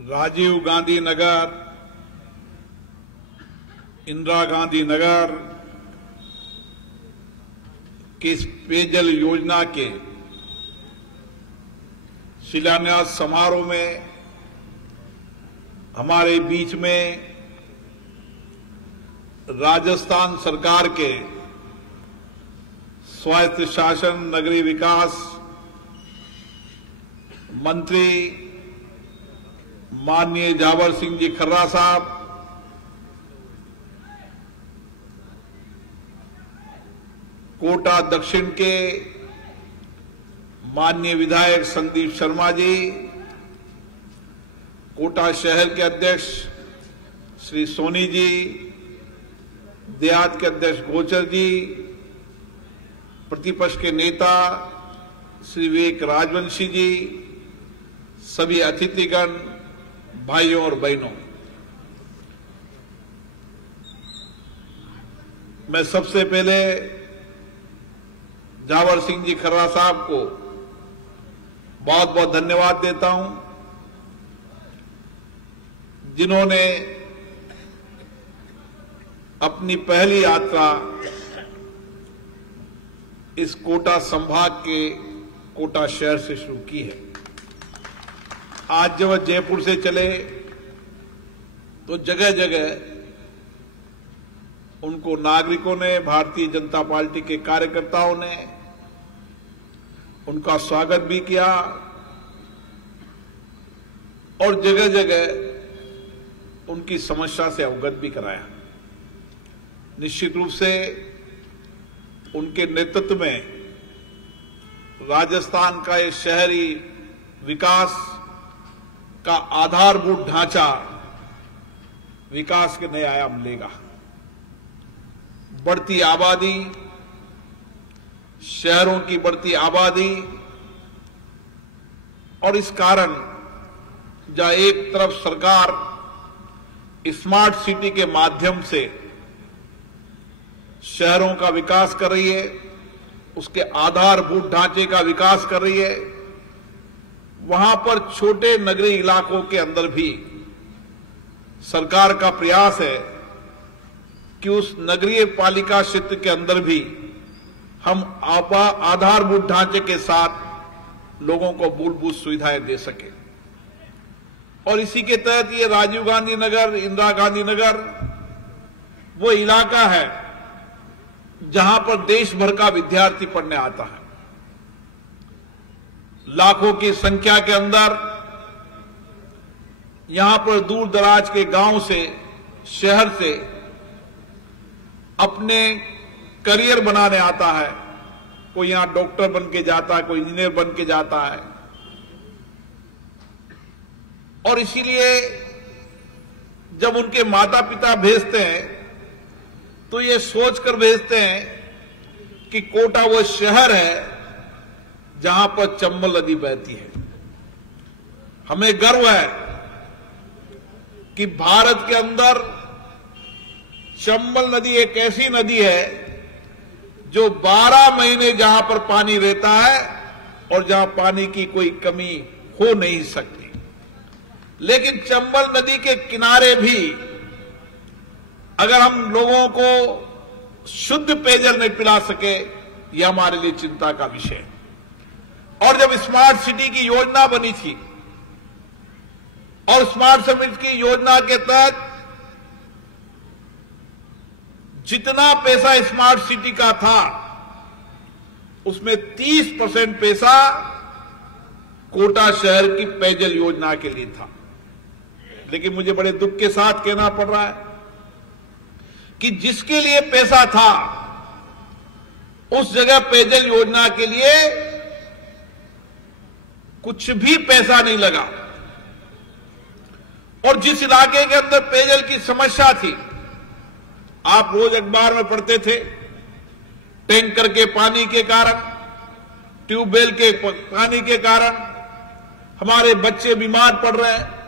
राजीव गांधी नगर, इंदिरा गांधी नगर की इस पेयजल योजना के शिलान्यास समारोह में हमारे बीच में राजस्थान सरकार के स्वायत्त शासन नगरीय विकास मंत्री माननीय जावर सिंह जी खर्रा साहब, कोटा दक्षिण के माननीय विधायक संदीप शर्मा जी, कोटा शहर के अध्यक्ष श्री सोनी जी, देहात के अध्यक्ष गोचर जी, प्रतिपक्ष के नेता श्री विवेक राजवंशी जी, सभी अतिथिगण, भाइयों और बहनों, मैं सबसे पहले जावर सिंह जी खर्रा साहब को बहुत बहुत धन्यवाद देता हूं, जिन्होंने अपनी पहली यात्रा इस कोटा संभाग के कोटा शहर से शुरू की है। आज जब वह जयपुर से चले तो जगह जगह उनको नागरिकों ने, भारतीय जनता पार्टी के कार्यकर्ताओं ने उनका स्वागत भी किया और जगह जगह उनकी समस्या से अवगत भी कराया। निश्चित रूप से उनके नेतृत्व में राजस्थान का ये शहरी विकास का आधारभूत ढांचा विकास के नए आयाम लेगा। बढ़ती आबादी, शहरों की बढ़ती आबादी, और इस कारण जहां एक तरफ सरकार स्मार्ट सिटी के माध्यम से शहरों का विकास कर रही है, उसके आधारभूत ढांचे का विकास कर रही है, वहां पर छोटे नगरीय इलाकों के अंदर भी सरकार का प्रयास है कि उस नगरीय पालिका क्षेत्र के अंदर भी हम आधारभूत ढांचे के साथ लोगों को मूलभूत सुविधाएं दे सके। और इसी के तहत ये राजीव गांधी नगर, इंदिरा गांधी नगर वो इलाका है जहां पर देश भर का विद्यार्थी पढ़ने आता है। लाखों की संख्या के अंदर यहां पर दूर दराज के गांव से, शहर से अपने करियर बनाने आता है। कोई यहां डॉक्टर बन के जाता है, कोई इंजीनियर बन के जाता है, और इसीलिए जब उनके माता पिता भेजते हैं तो ये सोचकर भेजते हैं कि कोटा वो शहर है जहां पर चंबल नदी बहती है। हमें गर्व है कि भारत के अंदर चंबल नदी एक ऐसी नदी है जो 12 महीने जहां पर पानी रहता है और जहां पानी की कोई कमी हो नहीं सकती। लेकिन चंबल नदी के किनारे भी अगर हम लोगों को शुद्ध पेयजल नहीं पिला सके, यह हमारे लिए चिंता का विषय है। और जब स्मार्ट सिटी की योजना बनी थी और स्मार्ट सिटी की योजना के तहत जितना पैसा स्मार्ट सिटी का था उसमें 30% पैसा कोटा शहर की पेयजल योजना के लिए था। लेकिन मुझे बड़े दुख के साथ कहना पड़ रहा है कि जिसके लिए पैसा था उस जगह पेयजल योजना के लिए कुछ भी पैसा नहीं लगा। और जिस इलाके के अंदर पेयजल की समस्या थी, आप रोज अखबार में पढ़ते थे, टैंकर के पानी के कारण, ट्यूबवेल के पानी के कारण हमारे बच्चे बीमार पड़ रहे हैं।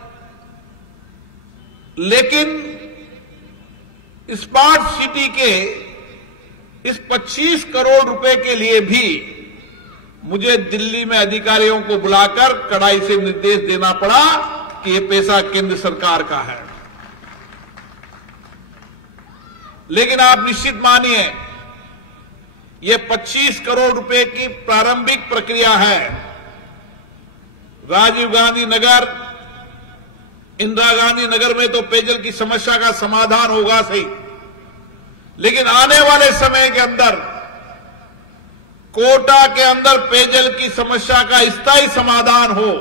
लेकिन स्मार्ट सिटी के इस 25 करोड़ रुपए के लिए भी मुझे दिल्ली में अधिकारियों को बुलाकर कड़ाई से निर्देश देना पड़ा कि यह पैसा केंद्र सरकार का है, लेकिन आप निश्चित मानिए यह 25 करोड़ रुपए की प्रारंभिक प्रक्रिया है। राजीव गांधी नगर, इंदिरा गांधी नगर में तो पेयजल की समस्या का समाधान होगा सही, लेकिन आने वाले समय के अंदर कोटा के अंदर पेयजल की समस्या का स्थायी समाधान हो,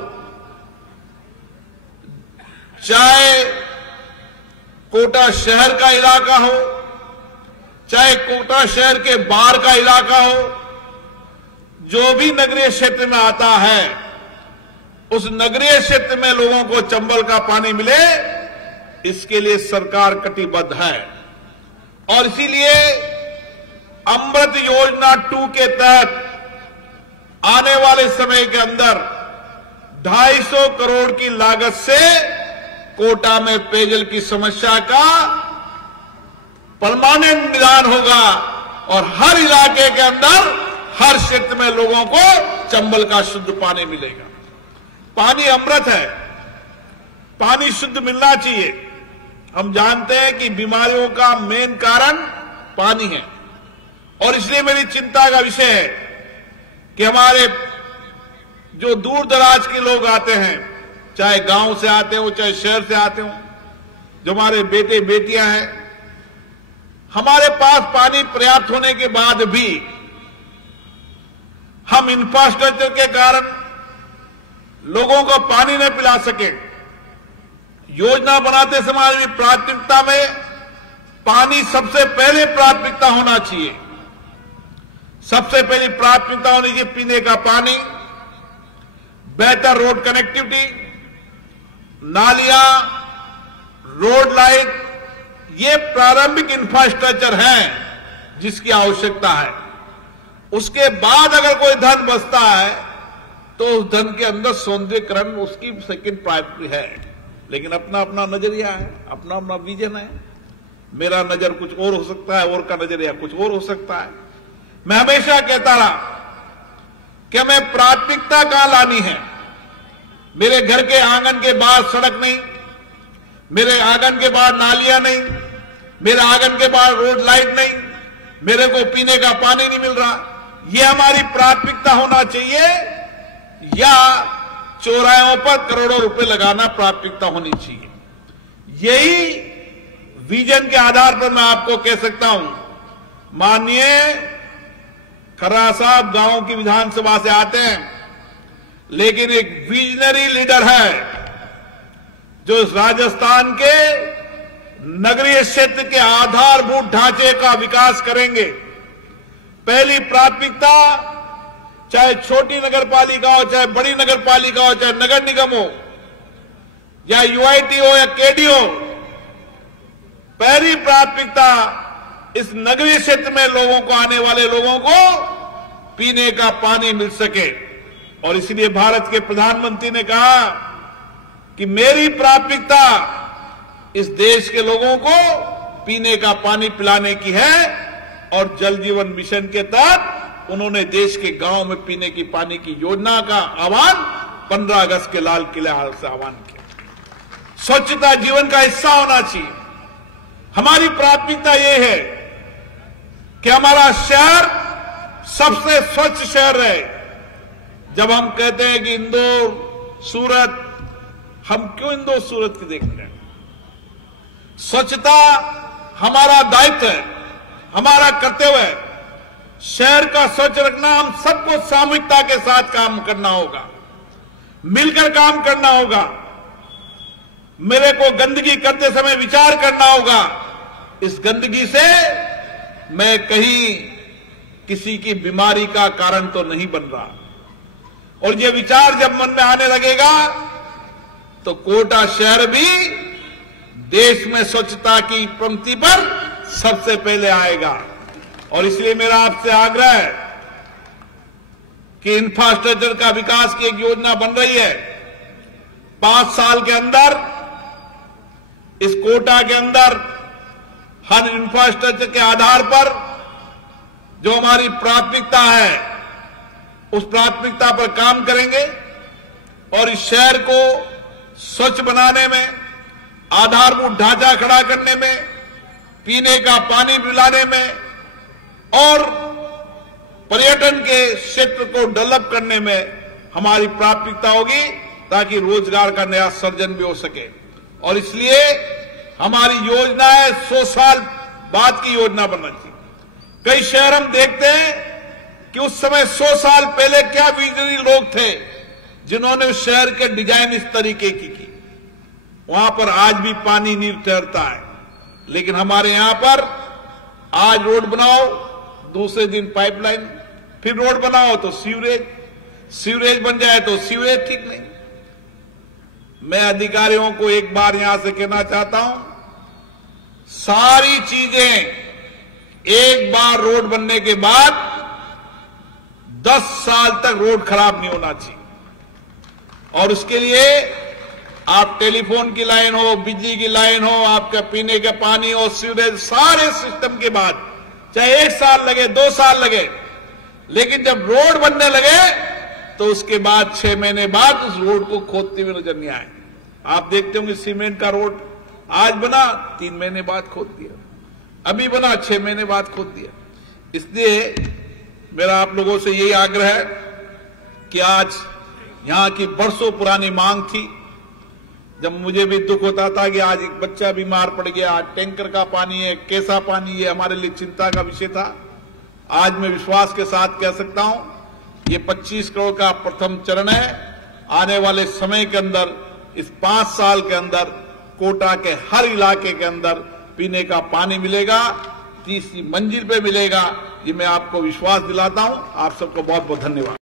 चाहे कोटा शहर का इलाका हो, चाहे कोटा शहर के बाहर का इलाका हो, जो भी नगरीय क्षेत्र में आता है उस नगरीय क्षेत्र में लोगों को चंबल का पानी मिले, इसके लिए सरकार कटिबद्ध है। और इसीलिए अमृत योजना 2 के तहत आने वाले समय के अंदर 250 करोड़ की लागत से कोटा में पेयजल की समस्या का परमानेंट निदान होगा और हर इलाके के अंदर, हर क्षेत्र में लोगों को चंबल का शुद्ध पानी मिलेगा। पानी अमृत है, पानी शुद्ध मिलना चाहिए। हम जानते हैं कि बीमारियों का मेन कारण पानी है, और इसलिए मेरी चिंता का विषय है कि हमारे जो दूर दराज के लोग आते हैं, चाहे गांव से आते हो चाहे शहर से आते हो, जो हमारे बेटे बेटियां हैं, हमारे पास पानी पर्याप्त होने के बाद भी हम इंफ्रास्ट्रक्चर के कारण लोगों को पानी नहीं पिला सके। योजना बनाते समय भी प्राथमिकता में पानी सबसे पहले प्राथमिकता होना चाहिए। सबसे पहली प्राथमिकता होनी चाहिए पीने का पानी, बेहतर रोड कनेक्टिविटी, नालियां, रोड लाइट, ये प्रारंभिक इंफ्रास्ट्रक्चर हैं जिसकी आवश्यकता है। उसके बाद अगर कोई धन बचता है तो उस धन के अंदर सौंदर्यीकरण उसकी सेकंड प्रायोरिटी है, लेकिन अपना अपना नजरिया है, अपना अपना विजन है। मेरा नजर कुछ और हो सकता है, और का नजरिया कुछ और हो सकता है। मैं हमेशा कहता रहा कि हमें प्राथमिकता कहां लानी है। मेरे घर के आंगन के बाहर सड़क नहीं, मेरे आंगन के बाहर नालियां नहीं, मेरे आंगन के बाहर रोड लाइट नहीं, मेरे को पीने का पानी नहीं मिल रहा। यह हमारी प्राथमिकता होना चाहिए, या चौराहों पर करोड़ों रुपए लगाना प्राथमिकता होनी चाहिए। यही विजन के आधार पर मैं आपको कह सकता हूं, माननीय खर्रा साहब गांव की विधानसभा से आते हैं, लेकिन एक विजनरी लीडर है जो इस राजस्थान के नगरीय क्षेत्र के आधारभूत ढांचे का विकास करेंगे। पहली प्राथमिकता, चाहे छोटी नगर पालिका हो, चाहे बड़ी नगर पालिका हो, चाहे नगर निगम हो, या यूआईटी हो या केडी हो, पहली प्राथमिकता इस नगरीय क्षेत्र में लोगों को, आने वाले लोगों को पीने का पानी मिल सके। और इसलिए भारत के प्रधानमंत्री ने कहा कि मेरी प्राथमिकता इस देश के लोगों को पीने का पानी पिलाने की है, और जल जीवन मिशन के तहत उन्होंने देश के गांव में पीने की पानी की योजना का आह्वान 15 अगस्त के लाल किले से आह्वान किया। स्वच्छता जीवन का हिस्सा होना चाहिए। हमारी प्राथमिकता यह है कि हमारा शहर सबसे स्वच्छ शहर रहे। जब हम कहते हैं कि इंदौर, सूरत, हम क्यों इंदौर सूरत की देखते हैं? स्वच्छता हमारा दायित्व है, हमारा कर्तव्य है। शहर का स्वच्छ रखना हम सबको सामूहिकता के साथ काम करना होगा, मिलकर काम करना होगा। मेरे को गंदगी करते समय विचार करना होगा, इस गंदगी से मैं कहीं किसी की बीमारी का कारण तो नहीं बन रहा। और ये विचार जब मन में आने लगेगा तो कोटा शहर भी देश में स्वच्छता की पंक्ति पर सबसे पहले आएगा। और इसलिए मेरा आपसे आग्रह है कि इंफ्रास्ट्रक्चर का विकास की एक योजना बन रही है। 5 साल के अंदर इस कोटा के अंदर हर इंफ्रास्ट्रक्चर के आधार पर जो हमारी प्राथमिकता है, उस प्राथमिकता पर काम करेंगे और इस शहर को स्वच्छ बनाने में, आधारभूत ढांचा खड़ा करने में, पीने का पानी पिलाने में और पर्यटन के क्षेत्र को डेवलप करने में हमारी प्राथमिकता होगी, ताकि रोजगार का नया सृजन भी हो सके। और इसलिए हमारी योजना है 100 साल बाद की योजना बनना चाहिए। कई शहर हम देखते हैं कि उस समय 100 साल पहले क्या विजनरी लोग थे जिन्होंने उस शहर के डिजाइन इस तरीके की। वहां पर आज भी पानी नहीं ठहरता है, लेकिन हमारे यहां पर आज रोड बनाओ, दूसरे दिन पाइपलाइन, फिर रोड बनाओ तो सीवरेज बन जाए तो सीवरेज ठीक नहीं। मैं अधिकारियों को एक बार यहां से कहना चाहता हूं, सारी चीजें एक बार रोड बनने के बाद 10 साल तक रोड खराब नहीं होना चाहिए। और उसके लिए आप टेलीफोन की लाइन हो, बिजली की लाइन हो, आपका पीने का पानी हो, सीवरेज, सारे सिस्टम के बाद चाहे 1 साल लगे, 2 साल लगे, लेकिन जब रोड बनने लगे तो उसके बाद 6 महीने बाद उस रोड को खोदते हुए नजर नहीं आए। आप देखते होंगे सीमेंट का रोड आज बना, 3 महीने बाद खोद दिया, अभी बना 6 महीने बाद खोद दिया। इसलिए मेरा आप लोगों से यही आग्रह है कि आज यहां की बरसों पुरानी मांग थी, जब मुझे भी दुख होता था कि आज एक बच्चा बीमार पड़ गया, आज टैंकर का पानी है, कैसा पानी है, हमारे लिए चिंता का विषय था। आज मैं विश्वास के साथ कह सकता हूं, ये 25 करोड़ का प्रथम चरण है। आने वाले समय के अंदर, इस 5 साल के अंदर कोटा के हर इलाके के अंदर पीने का पानी मिलेगा, तीसरी मंजिल पे मिलेगा। ये मैं आपको विश्वास दिलाता हूं। आप सबको बहुत बहुत धन्यवाद।